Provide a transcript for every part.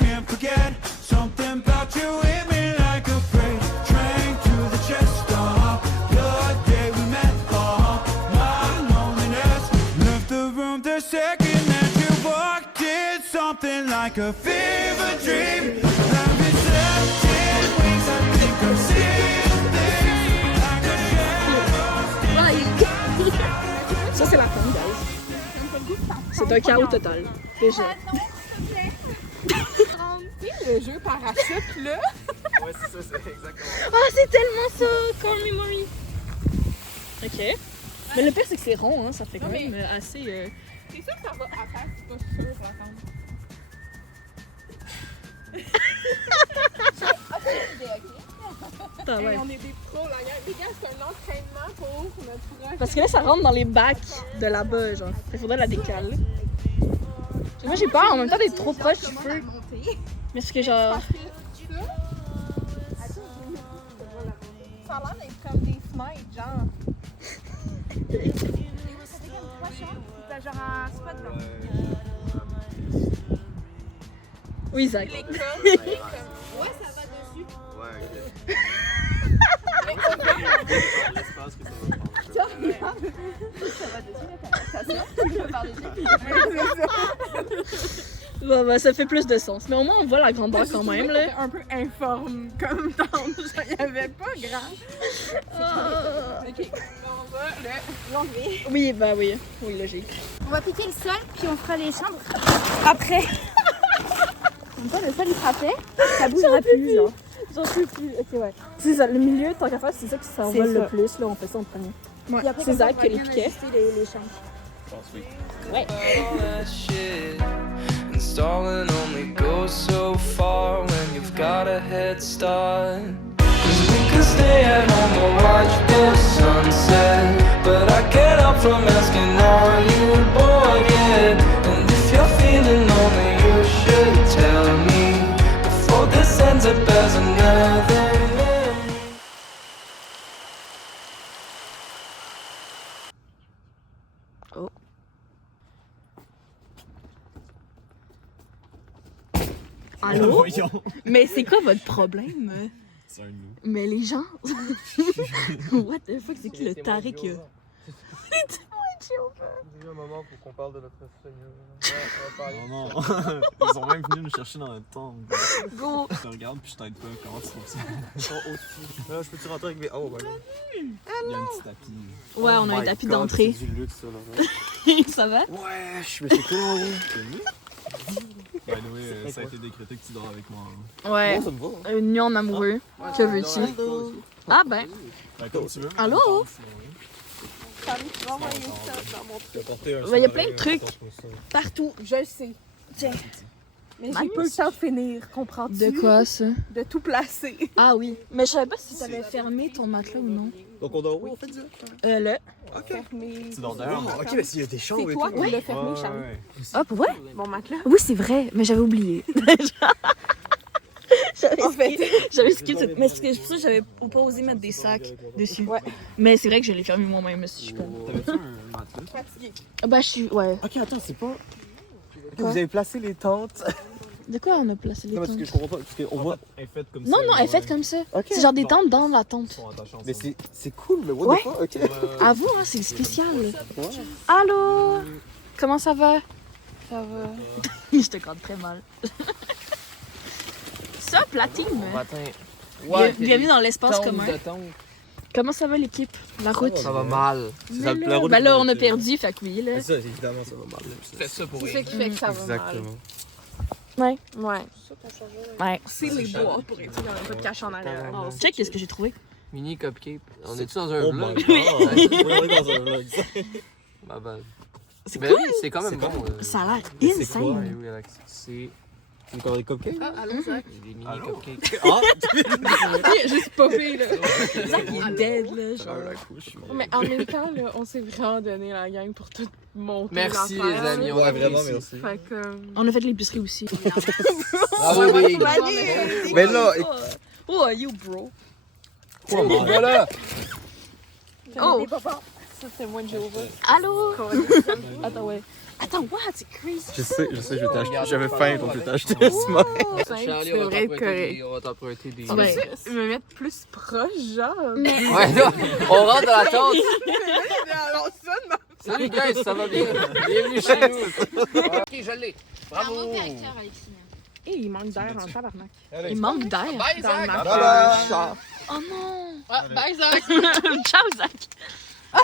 can't forget. Something about you hit me like a freight train to the chest. The day we met, my loneliness left the room the second that you walked in. Something like a fever dream. I've been slept in wings. I think I'm seeing things like a shadow. Ça, c'est la fin, guys. C'est un chaos total. Déjà. Le jeu parachute, là. Ouais, c'est ça, c'est exactement. Ah, c'est tellement ça! Core Memory. Ok. Mais le pire, c'est que c'est rond, hein. Ça fait quand même assez. C'est sûr que ça va à terre, c'est pas sûr, l'attendre. Attends, ouais. On est des pros, là. Les gars, c'est un entraînement pour notre prochain. Parce que là, ça rentre dans les bacs de là-bas, genre. Il faudrait la décaler. Moi, j'ai peur en même temps d'être trop proche du feu. Mais c'est que genre. Parce que ça a l'air d'être comme des smiles, genre. C'était genre un spot, là. Oui, Zach. Les coms, ouais, ça va dessus. Ouais, ok. L'espace que ça va prendre. Ça va dessus, la conversation. Je vais parler dessus. Bon, bah, ça fait plus de sens. Mais au moins, on voit la grandeur quand même, là. Un peu informe, comme dans il n'y avait pas grand. Ok, on va l'enlever. Oui, bah oui. Oui, logique. On va piquer le sol, puis on fera les chambres après. En même temps, le sol il sera fait, ça bougera plus, genre. J'en peux plus. Ok, ouais. C'est ça, le milieu, tant qu'à faire, c'est ça qui s'envole le plus, là. On fait ça en premier. Puis après, C'est comme ça, Zach on qui va les bien piquait. ajuster les chambres. Je pense, oui. Ouais. All that shit. Installing only goes so far when you've got a head start. 'Cause we can stay at home or watch the sunset. But I can't help from asking, are you bored yet? And if you're feeling lonely, you should tell me before this ends up as another memory. Oh. Allô? Voyons. Mais c'est quoi votre problème? C'est un nous. Mais les gens. What the fuck, c'est qui le taré qui a. Il y a un moment pour qu'on parle de notre Seigneur. Non, non. Ils sont même venus nous chercher dans notre tombe. Go! Je te regarde puis je t'aide pas. Comment tu trouves ça? Ils sont au-dessus. Là, je peux-tu rentrer avec mes. Oh, ouais. Il y a un petit tapis. Ouais, on a un tapis d'entrée. C'est du luxe, ça, là. Ça va? Ouais, je me suis tellement beau. By the way, ça a été décrété que tu dors avec moi. Hein. Ouais. Ça me va. Une nuit en amoureux. Que veux-tu? Ah ben. Comme tu veux. Allô? Tu vas envoyer ça dans mon truc. Il y a plein de trucs partout. Je le sais. Tiens. Mais j'ai Nice. peu le temps de finir, comprends-tu? De quoi ça? De tout placer. Ah oui. Mais je savais pas si t'avais fermé ton matelas ou non. Donc on dort où, en fait, ça? Là. Ok. Fermé. Tu dors dehors? Ok, mais s'il y a des chambres C'est et toi tout. qui l'as fermé, Ouais, Charles. ouais. Ah, pour vrai? Mon matelas. Oui, c'est vrai. Mais j'avais oublié. En fait. J'avais skippé. Mais c'est pour ça que j'avais pas osé mettre des sacs dessus. Ouais. Mais c'est vrai que je l'ai fermé moi-même, si je peux. T'avais-tu un matelas? Fatigué. Ah, bah, je suis. Ouais. Ok, attends, c'est pas. Vous avez placé les tentes. De quoi on a placé les Non, parce tentes? que je comprends pas. Parce qu'on voit. Elle est faite comme ça. Non, non, elle est faite comme ça. Ok. C'est genre des tentes dans la tente. Mais c'est cool, mais what Ouais. the fuck? Ok. À vous, hein, c'est spécial. Allô? Comment ça va? Ça va. Je te compte très mal. Ça, platine. Matin. Bienvenue dans l'espace commun. Comment ça va l'équipe? La route? Ça va mal. Mais là, ben là, on a perdu, fait que oui, là. Ça, évidemment, ça va mal. Fais ça pour C'est ça qui fait que ça va mal. Exactement. Ouais. Ouais. Ouais. C'est les bois pour être dans un peu de cache en arrière. Check, qu'est-ce que j'ai trouvé? Mini cupcake. On est-tu dans un Oh vlog? my god. On est dans un vlog. Ma bad. C'est Ben cool. oui, c'est quand même bon. Ça a l'air c'est quoi? Ouais, insane. oui, Alex. C'est C'est encore des cupcakes? Allô, Zach? des mini Allô? cupcakes. Ah! Juste popé, là. Zach, il est dead, là. Ah, Genre. la couche, je suis mort. Mais en même temps, là, on s'est vraiment donné la gang pour tout monter. Merci, l'affaire, les amis. là. on Ouais, vraiment, apprécie. merci. Fait que. On a fait de l'épicerie aussi. Bravo, Big. Mais là, Oh, you bro. Oh, voilà. Oh, Ça, c'est moi de Jéhovah. allô? Attends, ouais. Attends, what? C'est crazy. Je sais, je vais t'acheter. J'avais faim, donc je vais t'acheter ce matin. Charlie, C'est vrai, correct. on va t'emprunter des... Ouais. Me mettre plus proche, genre. Ouais, là, on rentre dans la tente. Alors ça, non. Salut guys, ça va bien? Bienvenue chez nous. Ok, je l'ai. Bravo. Et il manque d'air en tabarnak. Il manque d'air. Bye, Dans Zach. ma Bye. genre. Oh non. Ah, bye, Zach. Ciao, Zach. Ah,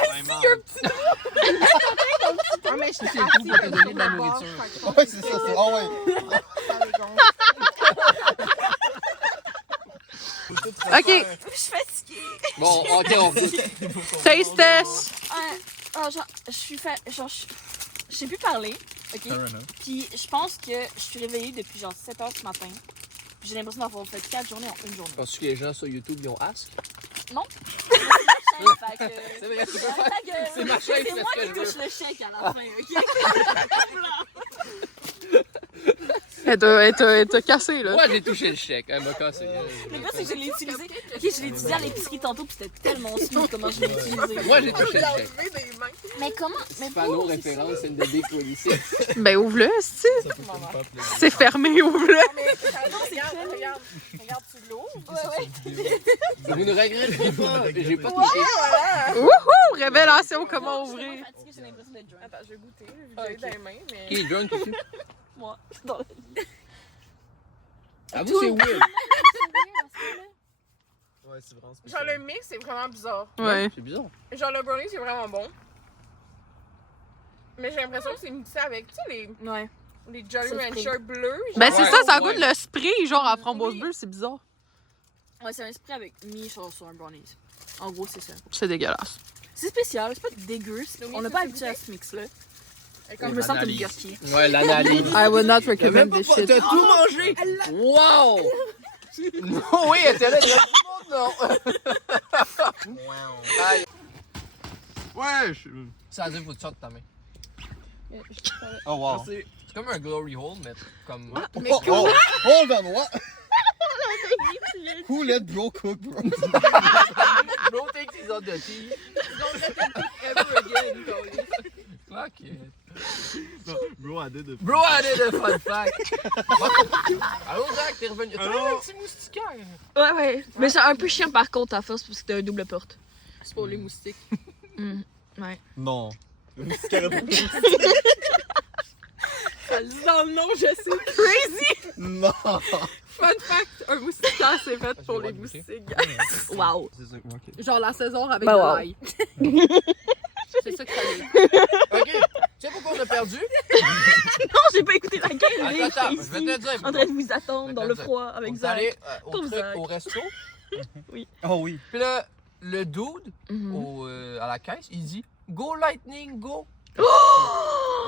mais je suis C'est tout pour te donner de la nourriture. Ouais, c'est ça, c'est. Ah ouais. Ok, Je suis fatiguée. Bon, ok, on dit. taste test. Genre, je sais plus parler. OK? Puis je pense que je suis réveillée depuis genre 7 h ce matin. Puis j'ai l'impression d'avoir fait 4 journées en une journée. Penses-tu que les gens sur YouTube, ils ont Ask? Fait que- C'est vrai, tu peux Ta faire. gueule. C'est ma chaîne, C'est c'est moi ce que qui je veux. touche le chèque à la fin, OK? Elle t'a cassé, là. Moi, j'ai touché le chèque. Elle m'a cassé. Le gars, c'est que je l'ai utilisé. OK, je l'ai utilisé à l'épicerie tantôt, puis c'était tellement smooth comment je l'ai utilisé. Moi, j'ai touché le chèque. Mais comment? Mais Panneau pour, c'est référence, c'est une bébé policier. Ben, ouvre-le, c'est. C'est fermé, ouvre-le. Regarde-tu de l'eau? Ouais. Vous ne regrettez pas. J'ai pas touché. Wouhou! Révélation, comment Je suis ouvrir. vraiment fatiguée, j'ai l'impression d'être drunk. Attends, je vais goûter. J'ai dans les mains, mais. Qui est drunk ici? Moi, dans le... Avoue, c'est weird. Ouais, c'est vraiment Genre, le mix, c'est vraiment bizarre. Ouais. C'est bizarre. Genre, le brownie, c'est vraiment bon. Mais j'ai l'impression que c'est mixé avec, tu sais, Ouais. les Jolly C'est le Rancher bleus. Ben c'est Ouais. ça, ça Ouais. goûte le spray, genre à framboise Oui. bleue, c'est bizarre. Ouais, c'est un spray avec mis sur un brownies. En gros, c'est ça. C'est dégueulasse. C'est spécial, c'est pas dégueu. On n'a pas habitué à ce mix-là. Je me sens comme L'analyse. Gurki. Ouais, l'analyse. I would not T'as recommend même pas, this shit. t'as tout mangé! Wow! Non, oui, elle était là, il y a tout le monde, non! Aïe. Ouais, Ça a dit, faut que tu sortes ta main. Oh wow. C'est comme un glory hole, mais comme... Oh, oh, hold on, what? Who let bro cook, bro? Bro takes his own dirty. Don't let him cook ever again, Cody. Fuck it. No, bro, I did it. Bro added a fun fact. Allô, Zach, t'es revenu. T'as un petit moustiquaire. Ouais, ouais. Mais c'est un peu chiant par contre à force parce que t'as un double porte. C'est pour les moustiques. Ouais. Non. Ça le dit dans le nom, je sais. Crazy! Non. Fun fact, un moustiquaire, c'est fait pour les droit de goûter. moustiques. Wow. C'est ça, ok. Genre la saison avec Ben de wow. l'ail. C'est ça que ça veut dire. Ok, tu sais pourquoi on a perdu? Non, j'ai pas écouté la game. Attends, je vais te le dire. En train de vous attendre dans le froid avec On est Zach. allé au Pauvre truc, Zach. au resto. Oh oui. Puis là, le dude Mhm. à la caisse, il dit Go Lightning, go!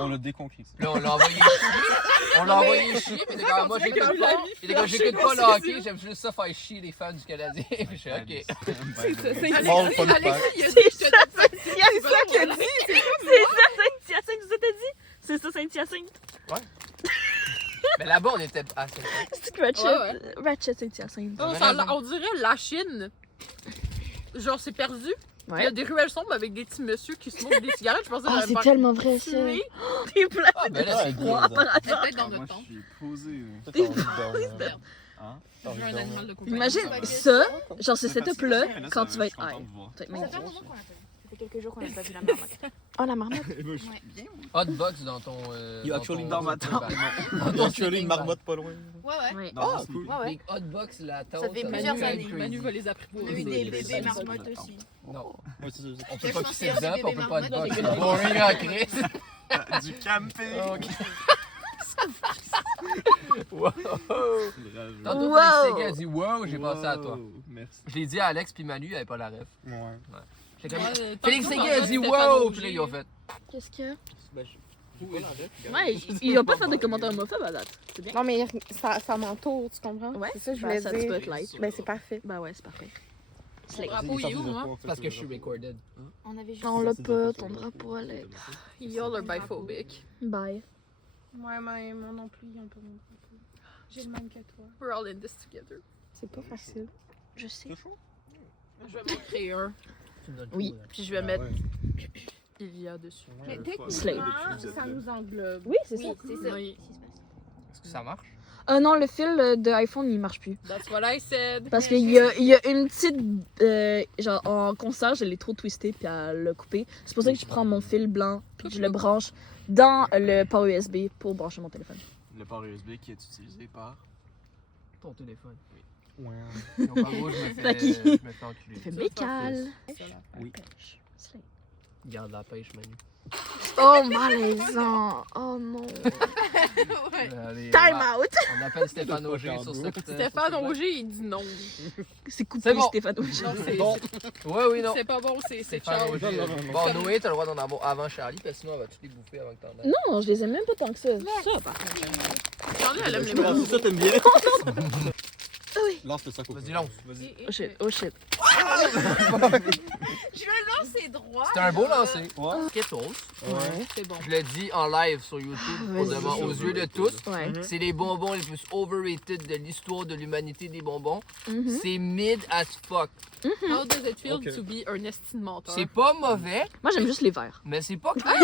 On l'a déconquis. Là, on l'a envoyé chier. On l'a envoyé chier, mais il était comme, moi, j'écoute pas. Il était comme, j'écoute pas le hockey, j'aime juste ça faire chier les fans du Canadien. Puis je suis ok. All fun fact. C'est ça, Saint-Hyacinthe. C'est ça, Saint-Hyacinthe, vous avez dit? C'est ça, Saint-Hyacinthe. Mais là-bas, on était assez. C'est Ratchet. Ratchet, Saint-Hyacinthe. Non, on dirait la Chine. Genre, c'est perdu. Il y a Ouais. des ruelles sombres avec des petits messieurs qui se montrent des cigarettes. Je pensais que Ah, j'allais c'est faire tellement vrai, ça. fumer. Des places Ah, ben là, c'est Ouais, cool. Peut-être dans notre temps. Je suis posé. Je veux un animal de compagnie. Imagine ça, genre ce setup-là, quand tu vas être high. Ça va être magnifique. Ça fait quelques jours qu'on n'a pas vu la marmotte. Oh, la marmotte. Hotbox dans ton. You actually dans ma tente. Dans Il y ton a actually sleeping une bag. marmotte pas loin. Ouais. Oui. Ah, Ouais, ouais. Big Hotbox, la tente. Ça fait plusieurs Manu, années. crazy. Manu va les On a apprivoiser. eu des bébés marmottes aussi. Non, Ouais, c'est ça. on peut Je pas pense kisser qu'il y a dedans, des puis on peut bébés pas marmottes Hotbox. avec C'est boring à Chris. Du camping. Ok. Wow. Tantôt, Wow. Félix Séguin a dit wow, j'ai pensé à toi. Wow, Merci. Je l'ai dit à Alex, puis Manu, il avait pas la ref. Ouais. J'étais comme, Ouais, Félix tantôt, Séguin a dans dit Stéphane wow, Auger. puis là, ils ont fait. Qu'est-ce qu'il y a? Ouais, Ouais, il va pas faire de commentaires homophobes à date. C'est bien. Non, mais ça m'entoure, tu comprends? Ouais, C'est ça que je ben, voulais ça, dire. tu peux être light. Ben, c'est parfait. Ben ouais, c'est parfait. Mon drapeau, il est où, hein? C'est parce que je suis recorded. On avait juste. On l'a pas, ton drapeau, Alex. Y'all are biphobic. Bye. Moi non plus, ils ont pas mon drapeau. J'ai le même que toi. We're all in this together. C'est pas facile. Je sais. Je vais m'en créer un. Tu me donnes Oui. tout, là. Puis je vais mettre il y a dessus. Mais Slave. techniquement, ça nous englobe. Oui, c'est ça. c'est ça. Oui. Est-ce que ça marche? Non, le fil de iPhone, il marche plus. That's what I said. Parce qu'il y a une petite... genre, en concert, je l'ai trop twisté puis elle l'a coupé. C'est pour ça que je prends mon fil blanc puis je le branche dans le port USB pour brancher mon téléphone. Le port USB qui est utilisé par. Ton téléphone. Ouais. Donc, en gros, je me Fait qu'il- fais enculer. Fait mécal. Oui. Garde la pêche, Manu. Oh, malaisant. Oh non. Allez, Time out. on appelle Stéphane Auger sur cette... Stéphane Auger, il dit non. C'est coupé, C'est bon. Stéphane Auger. Non, c'est Bon. Ouais, oui, non. c'est pas bon, c'est Stéphane Charles. Auger. Bon, Noé, t'as le droit d'en avoir avant Charlie, parce que sinon, elle va tout les bouffer avant que t'en aies. Non, je les aime même pas tant que ça. Ça, par contre. Charlie, elle aime les Ah, mots. c'est ça, t'aimes bien? Oui. Lance le sac au Vas-y, lance. Vas-y. Oh shit, oh shit. Je veux lancer droit. C'était un beau lancer. Ouais. Skittles. Ouais. C'est bon. Je le dis en live sur YouTube, aux yeux de tous. Ouais. C'est les bonbons les plus overrated de l'histoire de l'humanité des bonbons. Mhm. C'est mid as fuck. How does it feel Ok. to be un estime menteur? C'est pas mauvais, Moi, j'aime juste les verts. mais c'est pas clair.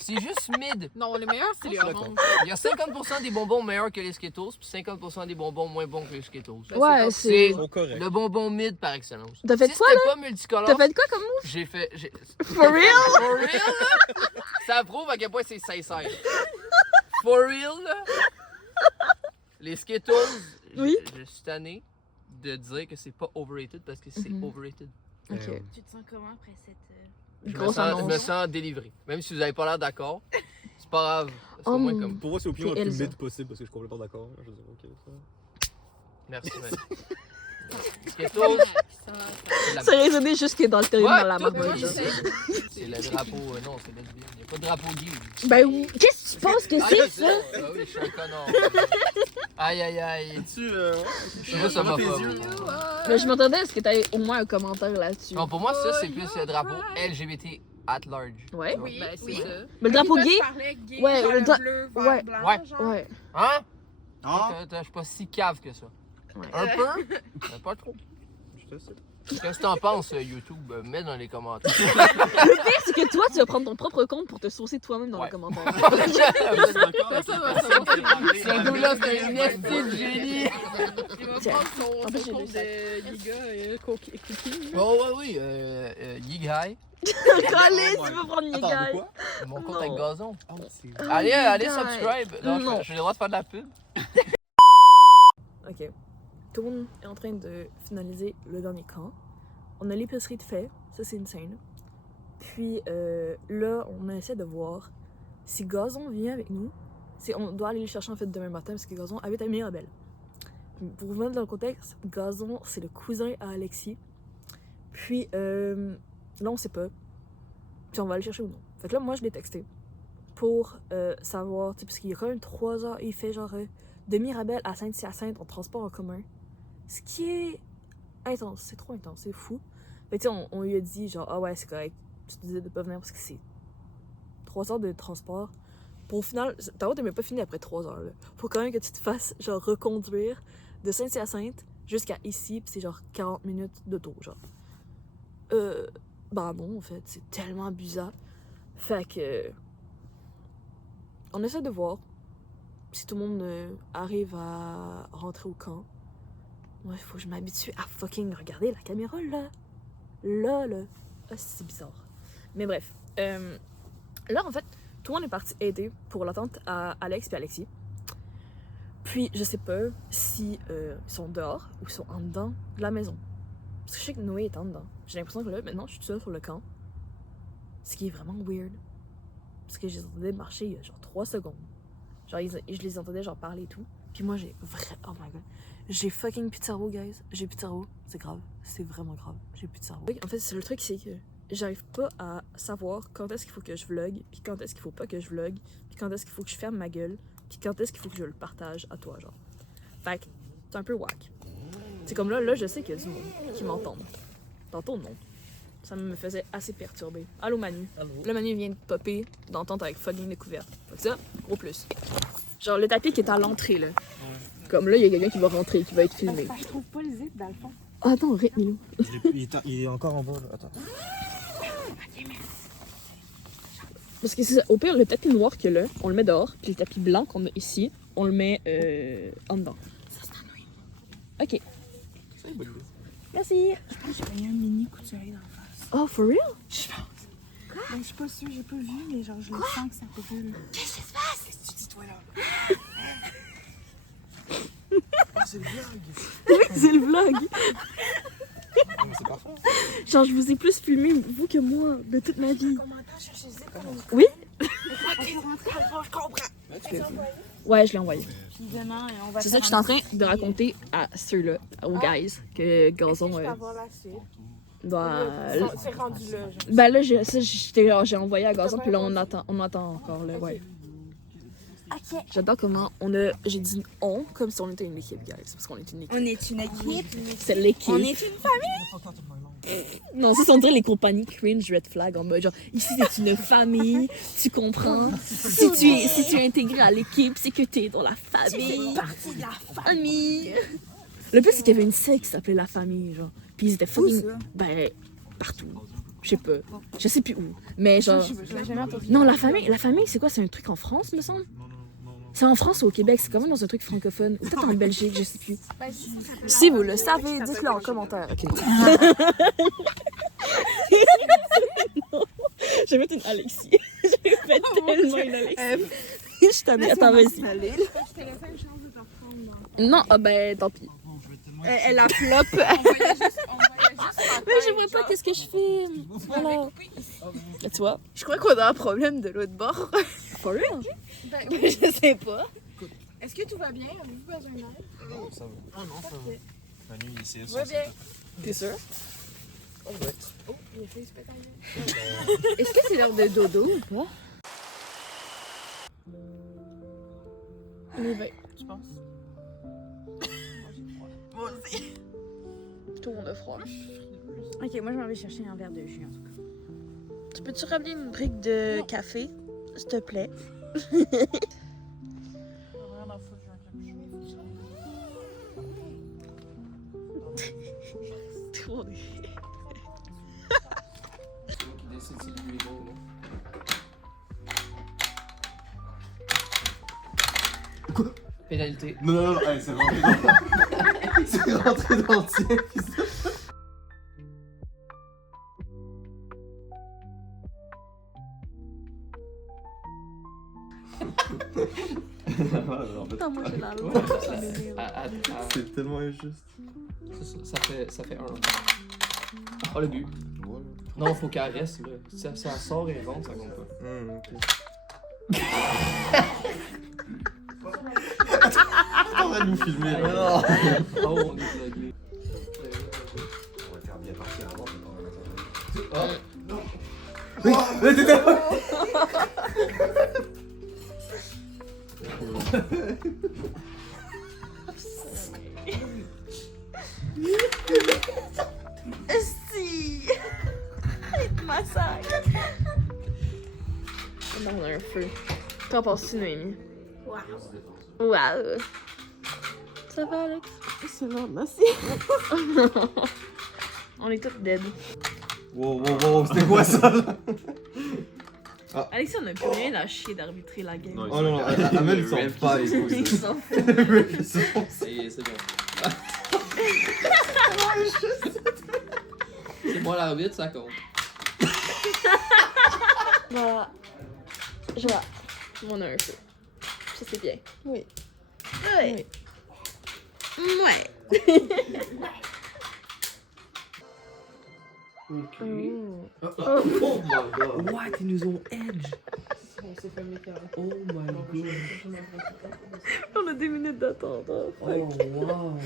C'est juste mid. Non, les meilleurs, c'est les Je suis oranges. Il y a 50% des bonbons meilleurs que les Skittles, puis 50% des bonbons moins bons que les Skittles. Ouais, C'est c'est... Ils sont corrects. le bonbon mid par excellence. T'as fait Si quoi, c'était pas multicolore, T'as fait quoi comme move? j'ai fait... For real? For real, là? Ça prouve à quel point c'est sincère. For real, là? Les Skittles, Oui. je suis tanné de dire que c'est pas overrated parce que c'est Mhm. overrated. Ok. Tu te sens comment après cette. Je me, Grosse sens, je me annonce. sens délivré. Même si vous avez pas l'air d'accord, c'est pas grave. C'est Oh au moins mon- comme... Pour moi, c'est l'opinion la Puis plus Elsa. mid possible parce que je suis complètement d'accord. Je veux dire, ok. ça. Merci, man. Skittles, c'est la- Ça résonnait jusque dans le territoire de la tout, marmotte. tout, genre. c'est le drapeau... non, c'est lesbien. Il n'y a pas de drapeau gay. Ben oui. Qu'est-ce que tu penses que Ah, c'est, je sais. ça? Ah oui, je suis un connard. Aïe, aïe, aïe. Tu. Je suis juste homophobe. Mais je m'attendais à ce que t'aies au moins un commentaire là-dessus. Non, pour moi, ça, c'est plus le drapeau LGBT at large. Ouais. Oui, Ben, c'est oui. ça. Mais le drapeau Là, gay? tu parlais gay, Ouais, genre le le dra- bleu, vert, ouais. blanc, Ouais. genre. Ouais. Hein? Ah! Je suis pas si cave que ça. Ouais. Un peu, mais pas trop. Je te sais. Qu'est-ce que t'en penses, YouTube? Mets dans les commentaires. Le pire, c'est que toi, tu vas prendre ton propre compte pour te saucer toi-même dans Ouais. les commentaires. Personne va savoir c'est Ce gars-là, c'est un esti de génie. Il va Tiens. prendre son En plus, j'ai compte lu ça. de Yiga Cookie. Oh, ouais, oui. Yig High. Calais, tu veux prendre Attends, de Yegai. quoi? Mon compte Non. avec gazon. Ah, c'est. Allez, Yig High. subscribe. Non, Non. j'ai le droit de faire de la pub. Ok. Tout le monde est en train de finaliser le dernier camp. On a l'épicerie de fait, ça c'est une scène. Puis là, on essaie de voir si Gazon vient avec nous. On doit aller le chercher en fait demain matin parce que Gazon habite à Mirabel. Pour vous mettre dans le contexte, Gazon c'est le cousin à Alexis. Puis là on sait pas. Puis on va aller le chercher ou non. Fait que là moi je l'ai texté pour savoir, tu sais, parce qu'il y a quand même 3 heures, il fait genre de Mirabel à Saint-Hyacinthe en transport en commun. Ce qui est intense, c'est trop intense, c'est fou. Fait que tu sais, on lui a dit genre, ah ouais, c'est correct, tu te disais de pas venir parce que c'est 3 heures de transport. Pour au final, ta route n'est même pas finie après 3 heures. Là. Faut quand même que tu te fasses genre reconduire de Saint-Hyacinthe jusqu'à ici, puis c'est genre 40 minutes d'auto, genre. Bah non, en fait, c'est tellement bizarre. Fait que. On essaie de voir si tout le monde arrive à rentrer au camp. Ouais, faut que je m'habitue à fucking regarder la caméra là. Là. Ah, c'est bizarre. Mais bref. Là, en fait, tout le monde est parti aider pour l'attente à Alex et Alexis. Puis, je sais pas si ils sont dehors ou ils sont en dedans de la maison. Parce que je sais que Noé est en dedans. J'ai l'impression que là, maintenant, je suis toute seule sur le camp. Ce qui est vraiment weird. Parce que je les entendais marcher il y a genre 3 secondes. Genre, je les entendais genre parler et tout. Puis moi, oh my god. J'ai fucking plus de cerveau, guys. J'ai plus de cerveau. C'est grave. C'est vraiment grave. J'ai plus de cerveau. En fait, c'est le truc, c'est que j'arrive pas à savoir quand est-ce qu'il faut que je vlog, puis quand est-ce qu'il faut pas que je vlog, puis quand est-ce qu'il faut que je ferme ma gueule, puis quand est-ce qu'il faut que je le partage à toi, genre. Fait que c'est un peu whack. C'est comme là, je sais qu'il y a du monde qui m'entend. Tantôt, non. Ça me faisait assez perturber. Allô, Manu. Allô? Là, Manu vient de popper d'entente avec fucking découverte. Fait que ça, gros plus. Genre, le tapis qui est à l'entrée, là. Comme là, il y a quelqu'un qui va rentrer, qui va être filmé. Je trouve pas le zip dans le fond. Oh, attends, rythme. Il est encore en bas, là. Attends. Parce que c'est ça. Au pire, le tapis noir que là, on le met dehors. Puis le tapis blanc qu'on a ici, on le met en dedans. Ça, c'est à Noémie. Ok. C'est une bonne idée. Merci. Je pense qu'il y a un mini coup de soleil dans la face. Oh, for real? Je pense. Ben, je suis pas sûre, j'ai pas vu, mais genre, je le sens que ça brûle. Qu'est-ce qui se passe? Qu'est-ce que tu dis, toi, là? Ah, c'est le vlog. Oui, c'est le vlog. Mais c'est parfait. Genre, je vous ai plus filmé, vous, que moi, de toute ma vie. Commentaire, cherchez-y comme Oui? je comprends. Ouais, je l'ai envoyé. Puis demain, on va C'est ça que je suis en train de raconter à ceux-là, aux guys, que Gazon. Je peux avoir la suite. Bah, C'est rendu là. genre. ben là, j'ai envoyé à Gazon, puis là, on attend encore, là, ouais. Ok. J'adore comment j'ai dit on comme si on était une équipe, guys. Parce qu'on est une équipe. On est une équipe. C'est l'équipe. On est une famille. Non, ça, on dirait les compagnies cringe red flag en mode genre, ici, c'est une famille, tu comprends? Si tu es intégré à l'équipe, c'est que t'es dans la famille. Partie de la Famille. Le pire, c'est qu'il y avait une secte qui s'appelait La Famille, genre. Puis ils étaient fucking. Ben, partout. Je sais pas. Je sais plus où. Mais genre. Je l'ai jamais entendu. Non, la famille, c'est quoi? C'est un truc en France, me semble? C'est en France ou au Québec? C'est quand même dans un truc francophone. Ou peut-être en Belgique, je sais plus. Si vous le savez, dites-le en commentaire. Ok. Je vais mettre une Alexis. Je vais mettre tellement une Alexis. Je t'en ai. Attends, vas-y. Non, ah ben, tant pis. Elle a flop. Mais je vois pas qu'est-ce que je filme. Voilà. Là, tu vois. Je crois qu'on a un problème de l'autre bord. For real? Je sais pas. Est-ce que tout va bien? Avez-vous besoin d'aide? Non, ça va. Ah non, ça va. La nuit ici, Va bien. T'es sûr? Oh, il a fait spectacle. Est-ce que c'est l'heure de dodo ou pas? On y va. Je pense. Tout le monde a froid. Ok, moi je m'en vais chercher un verre de jus en tout cas. Tu peux-tu ramener une brique de café, s'il te plaît? Tout le monde est- C'est moi qui décide si lui est bon ou non. Pénalité. Non, non, non, allez, c'est rentré dans... c'est rentré dans le tien, fils de... Attends, moi j'ai la Ouais, langue. C'est tellement injuste. Ça fait un. Oh, le but. Voilà. Non, faut qu'elle reste, là. Si ça sort et rentre, ça compte pas. Ok. On va nous filmer là. Oh, on est vlogué. On va faire bien partir avant. Oh, Oui, mais t'étais... Si! Arrête ma sac! Là, on a un feu. T'en penses-tu, Noémie? Waouh! Waouh! Ça va, Alex? C'est non, merci. On est toutes dead. Wow, wow, wow, c'était quoi ça là? Alexis, on n'a plus rien à chier d'arbitrer la game. Oh non, non, Amel il s'en pas les couilles. Ils s'en foutent. c'est bon. C'est moi l'arbitre, ça compte. Voilà. Je vois. On a un feu. Ça, c'est bien. Oui. Ouais. Ouais. Ok. Oh my god. What? Ils nous ont edge. On s'est fait mécanique. Oh my god. On a 2 minutes d'attente. Hein. Oh wow.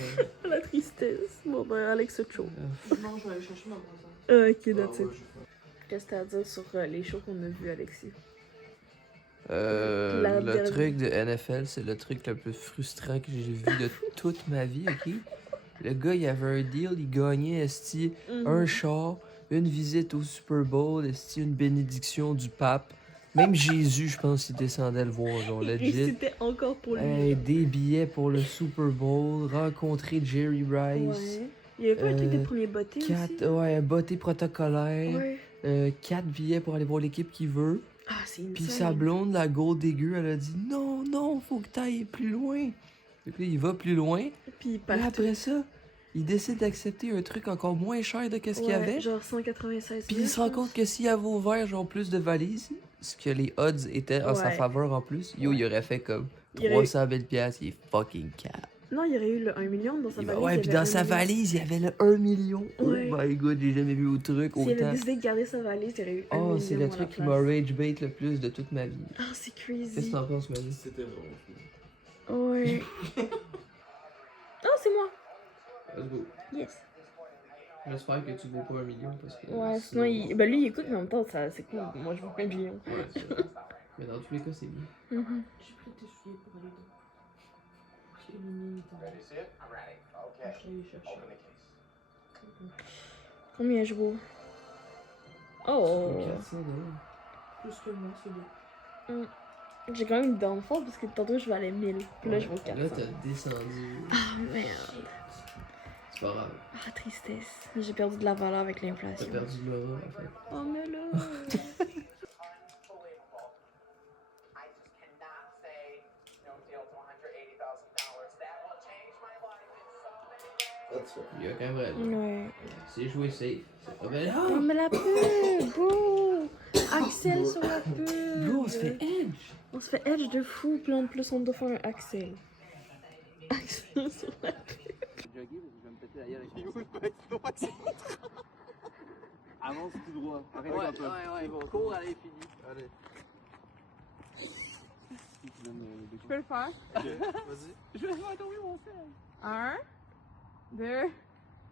La tristesse. Bon, ben, Alex, c'est chaud. Non, je vais aller chercher ma brosse. Ok, that's it. Qu'est-ce que t'as à dire sur les shows qu'on a vus, Alexis? La Le dernière- truc de NFL, c'est le truc le plus frustrant que j'ai vu de toute ma vie, ok? Le gars, il avait un deal, il gagnait, esti, un char, une visite au Super Bowl, esti, une bénédiction du pape. Même Jésus, je pense, il descendait le voir, genre, Et legit. c'était encore pour lui. Hey, des billets pour le Super Bowl, rencontrer Jerry Rice. Ouais. Il y avait pas un truc de premier botté aussi? 4, ouais, un botté protocolaire. Ouais. 4 billets pour aller voir l'équipe qu'il veut. Ah, c'est une Puis sa blonde, la gold digger, elle a dit non, non, faut que t'ailles plus loin. Et puis il va plus loin. Puis Et après ça, il décide d'accepter un truc encore moins cher de qu'est-ce qu'il y avait. Genre 196 000. Puis il se rend compte que s'il avait ouvert genre plus de valises, ce que les odds étaient en sa Ouais. faveur en plus, yo, il aurait fait comme Il aurait- 300 000 $, il est fucking cap. Non, il y aurait eu le 1 million dans sa valise. Ouais, il y puis avait dans 1 sa million. valise, il y avait le 1 million. Ouais. Oh my god, j'ai jamais vu au truc S'il avait autant. décidé de garder sa valise, il y aurait eu 1 million. Oh, c'est le à la truc qui place. m'a rage bait le plus de toute ma vie. Ah, c'est Qu'est-ce que crazy. t'en penses, Mani? C'était vraiment fou. Ouais. Oh, c'est moi. Let's go. Yes. J'espère que tu vaux pas 1 million parce que. Ouais, sinon, ben lui, il écoute, mais en même temps, c'est cool. Moi, je veux pas 1 million. Ouais, c'est vrai. Mais dans tous les cas, c'est bien. Mhm. J'ai pris tes souliers pour aller dans. J'ai éliminé ton. Je vais aller chercher. Combien je vaux? Oh! 400 $. Plus que moi, c'est bien. J'ai quand même une downfall parce que tantôt, je valais 1000. Puis là, je vaux 400. Là, t'as descendu. Ah, merde. C'est pas grave. Ah, tristesse. J'ai perdu de la valeur avec T'as l'inflation. perdu de l'aura, en fait. Oh, mais là. Il y a quand même raison. Ouais. C'est joué safe. C'est pas mal. Oh, mais la pub! Bro! Axel sur la pub! Bro, on se fait edge! On se fait edge de fou, puis en plus, on doit faire un Axel. Axel sur la pub. Avance tout droit. Arrête un peu. ouais. Cours, allez, fini. Allez. Je peux le faire? Vas-y. Je vais faire tomber mon sel. 1, 2,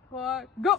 3, go!